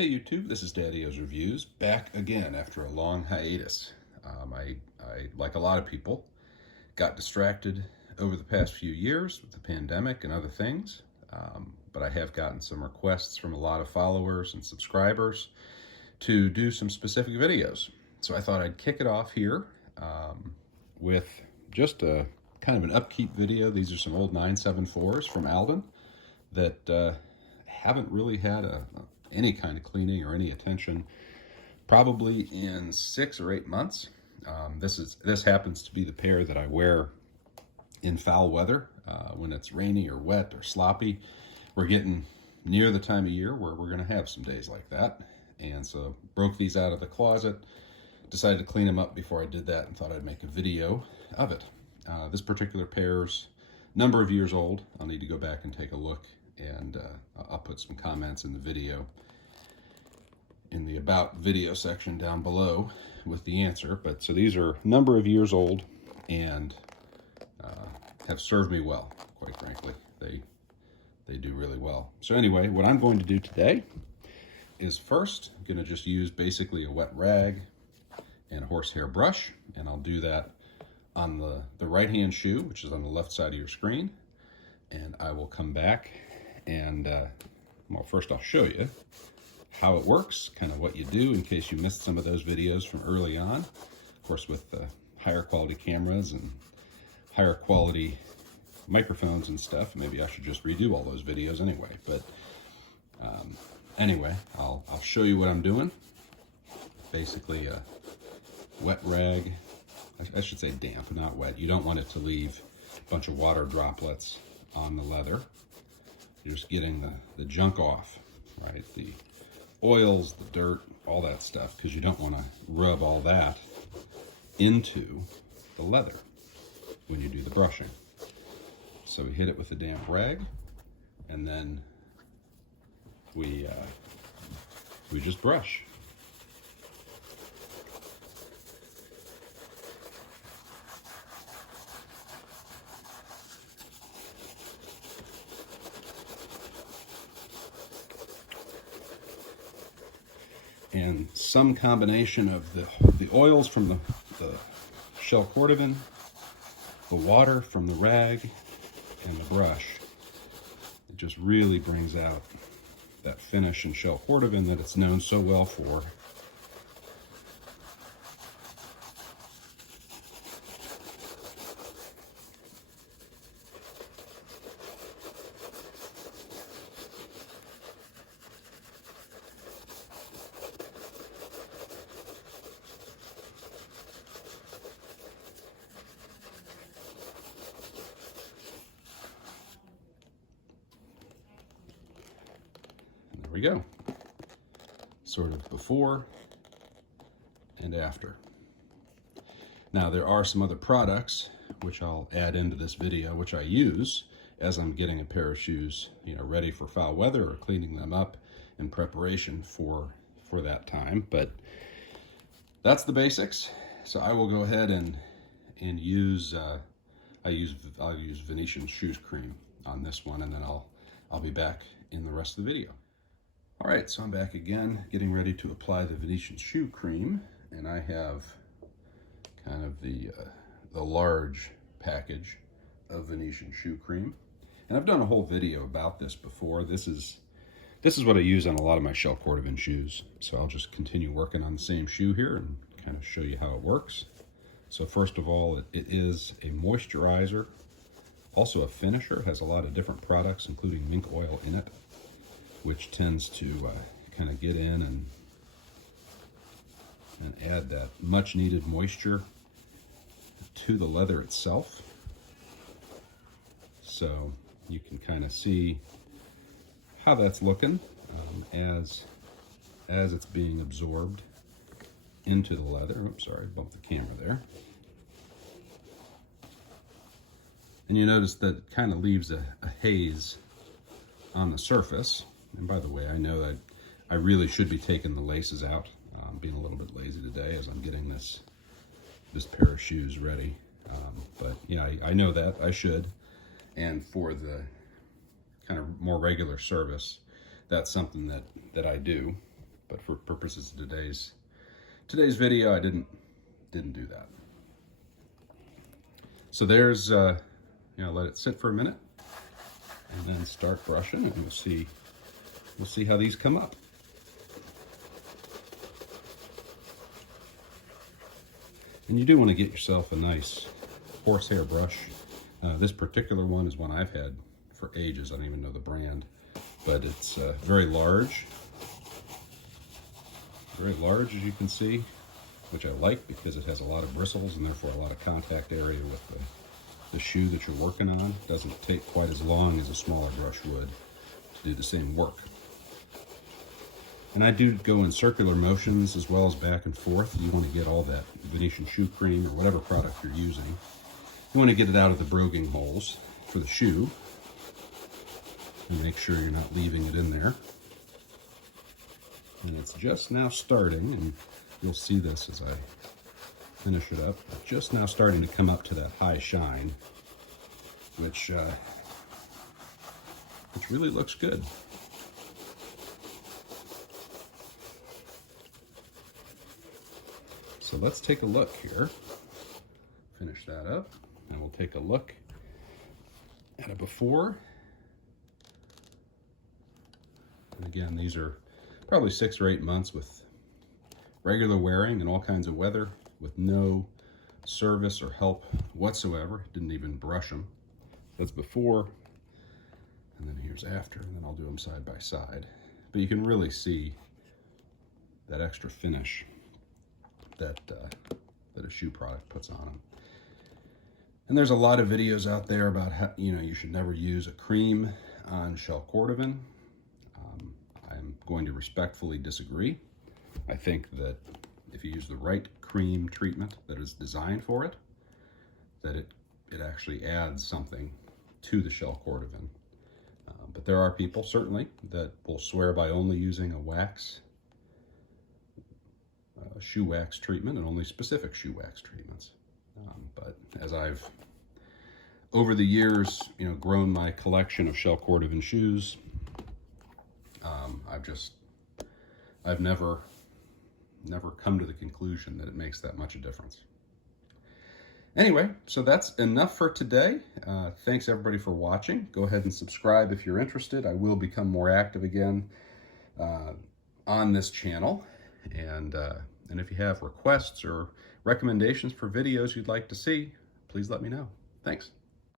Hey YouTube, this is Daddy-O's Reviews, back again after a long hiatus. I, like a lot of people, got distracted over the past few years with the pandemic and other things, but I have gotten some requests from a lot of followers and subscribers to do some specific videos. So I thought I'd kick it off here with just a kind of an upkeep video. These are some old 974s from Alden that haven't really had any kind of cleaning or any attention probably in 6 or 8 months. This happens to be the pair that I wear in foul weather when it's rainy or wet or sloppy. We're getting near the time of year where we're going to have some days like that, and so broke these out of the closet, decided to clean them up before I did that, and thought I'd make a video of it. This particular pair's a number of years old. I'll need to go back and take a look, and I'll put some comments in the video, in the about video section down below with the answer. But so these are a number of years old and have served me well, quite frankly. They do really well. So anyway, what I'm going to do today is first I'm going to just use basically a wet rag and a horsehair brush, and I'll do that on the right hand shoe, which is on the left side of your screen. And I will come back and well, first I'll show you how it works, kind of what you do in case you missed some of those videos from early on. Of course, with the higher quality cameras and higher quality microphones and stuff, maybe I should just redo all those videos anyway. But anyway, I'll show you what I'm doing. Basically a wet rag, I should say damp, not wet. You don't want it to leave a bunch of water droplets on the leather. You're just getting the junk off, right? The oils, the dirt, all that stuff, because you don't want to rub all that into the leather when you do the brushing. So we hit it with a damp rag, and then we just brush. And some combination of the oils from the shell Cordovan, the water from the rag, and the brush, it just really brings out that finish in shell Cordovan that it's known so well for. There we go. Sort of before and after. Now there are some other products which I'll add into this video, which I use as I'm getting a pair of shoes, ready for foul weather or cleaning them up in preparation for that time. But that's the basics. So I will go ahead and use I'll use Venetian shoes cream on this one, and then I'll be back in the rest of the video. All right, so I'm back again, getting ready to apply the Venetian shoe cream, and I have kind of the large package of Venetian shoe cream. And I've done a whole video about this before. This is what I use on a lot of my shell Cordovan shoes. So I'll just continue working on the same shoe here and kind of show you how it works. So first of all, it is a moisturizer, also a finisher. It has a lot of different products, including mink oil in it, which tends to kind of get in and add that much needed moisture to the leather itself. So you can kind of see how that's looking as it's being absorbed into the leather. Oops, sorry, bumped the camera there. And you notice that it kind of leaves a haze on the surface. And by the way, I know that I really should be taking the laces out. I'm being a little bit lazy today as I'm getting this pair of shoes ready. But yeah, I know that I should. And for the kind of more regular service, that's something that I do. but for purposes of today's video, I didn't do that. So there's, let it sit for a minute, and then start brushing, and we'll see how these come up. And you do want to get yourself a nice horsehair brush. This particular one is one I've had for ages. I don't even know the brand, but it's very large, as you can see, which I like because it has a lot of bristles and therefore a lot of contact area with the shoe that you're working on. It doesn't take quite as long as a smaller brush would to do the same work. And I do go in circular motions as well as back and forth. You want to get all that Venetian shoe cream or whatever product you're using. You want to get it out of the broguing holes for the shoe and make sure you're not leaving it in there. And it's just now starting, and you'll see this as I finish it up, just now starting to come up to that high shine, which really looks good. So let's take a look here. Finish that up, and we'll take a look at a before. And again, these are probably 6 or 8 months with regular wearing in all kinds of weather with no service or help whatsoever. Didn't even brush them. That's before, and then here's after, and then I'll do them side by side. But you can really see that extra finish that a shoe product puts on them. And there's a lot of videos out there about how, you should never use a cream on shell Cordovan. I'm going to respectfully disagree. I think that if you use the right cream treatment that is designed for it, that it actually adds something to the shell Cordovan. But there are people, certainly, that will swear by only using a wax, shoe wax treatment, and only specific shoe wax treatments. But as I've, over the years, grown my collection of shell Cordovan shoes, I've never come to the conclusion that it makes that much a difference. Anyway, so that's enough for today. Thanks everybody for watching. Go ahead and subscribe if you're interested. I will become more active again on this channel. And if you have requests or recommendations for videos you'd like to see, please let me know. Thanks.